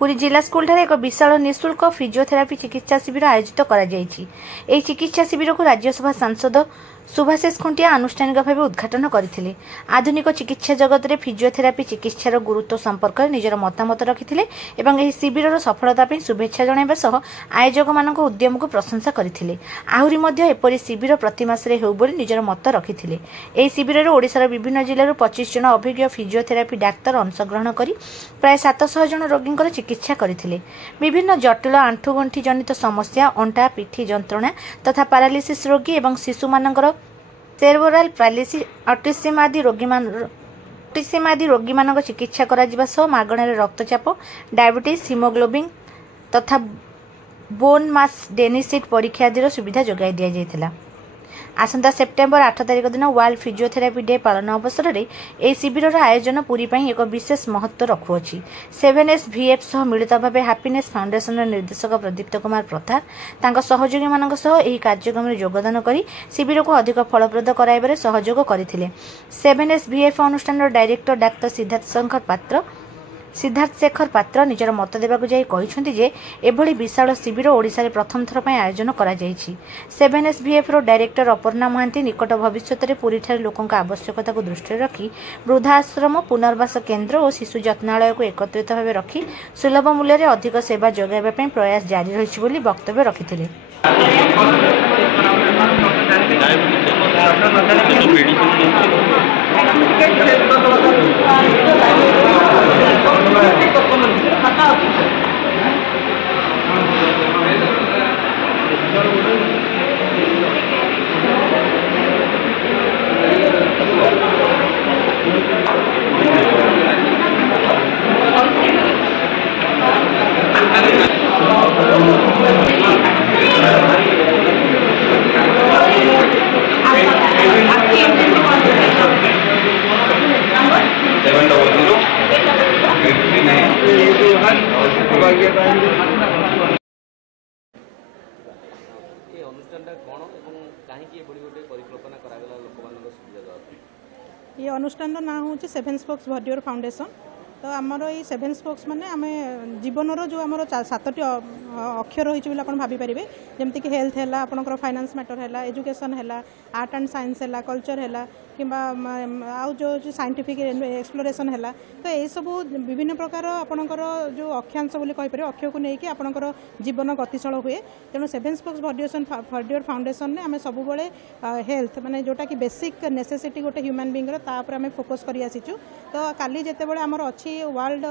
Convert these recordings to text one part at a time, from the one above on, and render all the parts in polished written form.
पुरी जिला स्कूल ठारे एक विशाल निःशुल्क फिजियोथेरापी चिकित्सा शिविर आयोजित कर चिकित्सा शिविर को राज्यसभा सांसद सुभाषेष खुंटिया आनुष्ठानिक भाव उद्घाटन करथिले। आधुनिक चिकित्सा जगत में फिजियोथेरापी चिकित्सार गुरुत्व संपर्क में निजर मतामत रखिथिले एवं एही शिविरर सफलता पे शुभेच्छा जणाइबा सह आयोजक मानक उद्यम को प्रशंसा करथिले। आहुरी मध्ये एपरि शिविर प्रति मासरे हेउ बोली निजर मत रखिथिले। एही शिविरर ओडिशार विभिन्न जिल्लार 25 जन अभिज्ञ फिजियोथेरापी डाक्तर अंशग्रहण करी प्राय 700 जन रोगींकर चिकित्सा करथिले। विभिन्न जटिल आंठुगंठी जनित समस्या, अंटा पिठी जंत्रणा तथा पैरालिसिस रोगी एवं शिशु मानकर सेरेब्रल पैरालिसिस, ऑटिज्म आदि रोगी मानक चिकित्सा करा सह मागणारे रक्तचाप, डायबिटीज, हिमोग्लोबिन तथा बोन मास डेनिसिट परीक्षा आदि सुविधा जोगाई दि जाइथिला। आसंता सेप्टेम्बर 8 तारिख दिन वर्ल्ड फिजियोथेरापी डे पालन अवसर में यह शिविर आयोजन पुरी एक विशेष महत्व रखुअछि। 7SVF सह मिलित भाव हैप्पीनेस फाउंडेशन निर्देशक प्रदीप्त कुमार प्रधान तांका सहयोगी मानक सह एही कार्यक्रम में योगदान करी शिविर को अधिक फलप्रद कराइबारे सहयोग करथिले। 7SVF अनुष्ठान डायरेक्टर डाक्टर सिद्धार्थ शेखर पात्र निजर मत देवाक जाई कहिसेंति जे एभली विशाल शिविर ओडिशा रे प्रथम थर पय आयोजन करा जायछि। 7SVF रो डायरेक्टर अपर्णा महांती निकट भविष्य में पुरी ठारे लोकंक आवश्यकता को दृष्टि रखी वृद्धाश्रम, पुनर्वास केन्द्र और शिशु जत्नालय को एकत्रित भाव रखी सुलभ मूल्य रे अधिक सेवा जोगाइबा पय प्रयास जारी रहिछि बोली वक्तव्य रखिथिले। ये अनुष्ठान ना हूँ 7 स्पोक्स भर्डियर फाउंडेशन। तो आमर ये 7 स्पोक्स माने आम जीवन जो आम 7टी अक्षर रही भाई जमीक हेल्थ है, आपंकर फाइनेंस मैटर है, एजुकेशन है, आर्ट एंड साइंस है, कल्चर है कि आउ जो साइंटिफिक एक्सप्लोरेशन है। तो ये सब विभिन्न प्रकार आपंकर जो अक्षांश बोली कहीपर अक्षय को लेकिन आपंकर जीवन गतिशील हुए। तेणु 7 स्पोक्स भर्डियर फाउंडेशन ने आम सब हेल्थ माने जोटा कि बेसिक नेसेसिटी गोटे ह्यूमन बीइंग तापर आम फोकस कर आसीचु। तो काली जिते आमर अच्छी वर्ल्ड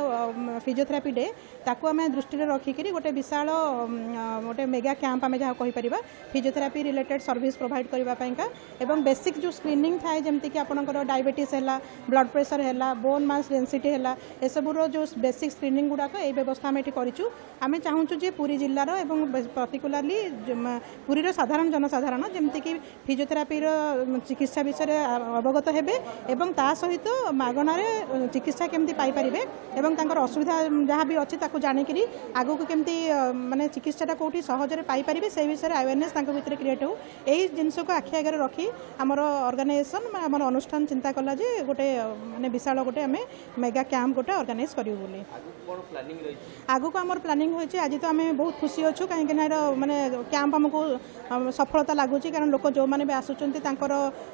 फिजियोथेरापी डे ताकू आम दृष्टि रखिक गोटे विशाल गोटे मेगा कैंप आम जहाँ कहीपर फिजियोथेरापी रिलेटेड सर्विस प्रोवाइड करने एवं बेसिक जो स्क्रीनिंग थाए जमीक आपंकर डायबिटीज है, ब्लड प्रेशर है, बोन मास डेंसिटी है, एसबूर जो बेसिक स्क्रीनिंग गुड़ाक ये व्यवस्था आम ये करूँ। आम चाहूँ जे पुरी जिलार एवं पर्टिकुलाली पुरीर साधारण जनसाधारण जमीक फिजियोथेरापी चिकित्सा विषय अवगत हेबे एवं ता सहित मागणारे चिकित्सा केमती पाइपारे एवं तांकर असुविधा जहाँ भी अच्छी ताकू जानिकी आगू को केमती माने चिकित्साटा कौटी सहजरे पाइपारे से विषय अवेयरनेस भितर क्रिएट हो यही जिनस को आखि आगे रखी आमर ऑर्गेनाइजेशन आमर अनुष्ठान चिंता कला जे गोटे माने विशाल गोटे आम मेगा कैंप गोटे ऑर्गेनाइज करूँ बोली। आगू को आमर प्लानिंग होइछि। आज तो आम बहुत खुशी अच्छु कहीं माने कैंप आमको सफलता लगुच कारण लोक जो मैंने भी आसुच्च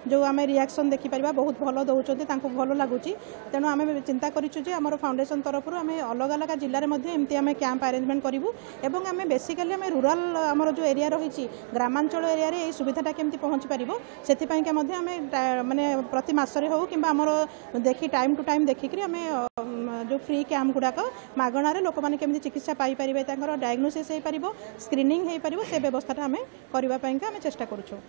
जो आम रिएक्शन देखिपर बहुत भल दौरान भल लगुच। तेणु आम चिंता करूँ फाउंडेशन तरफ आम अलग अलग जिले में एमती आम कैंप अरेंजमेंट करूँ एवं आम बेसिकाली आम रूराल आमर जो एरिया रही ग्रामांचल एरिया रे सुविधाटा केमती पहुँची पार से आम माने प्रति मासरे हो कि आमर देखी टाइम टू टाइम देखिक आम जो फ्री कैंप गुड़ाक मागणार लोक मैंने केमती चिकित्सा पाइपर डायग्नोसिस हो पार स्क्रीनिंग हो पार से व्यवस्था आम करने आम चेष्टा करूँ।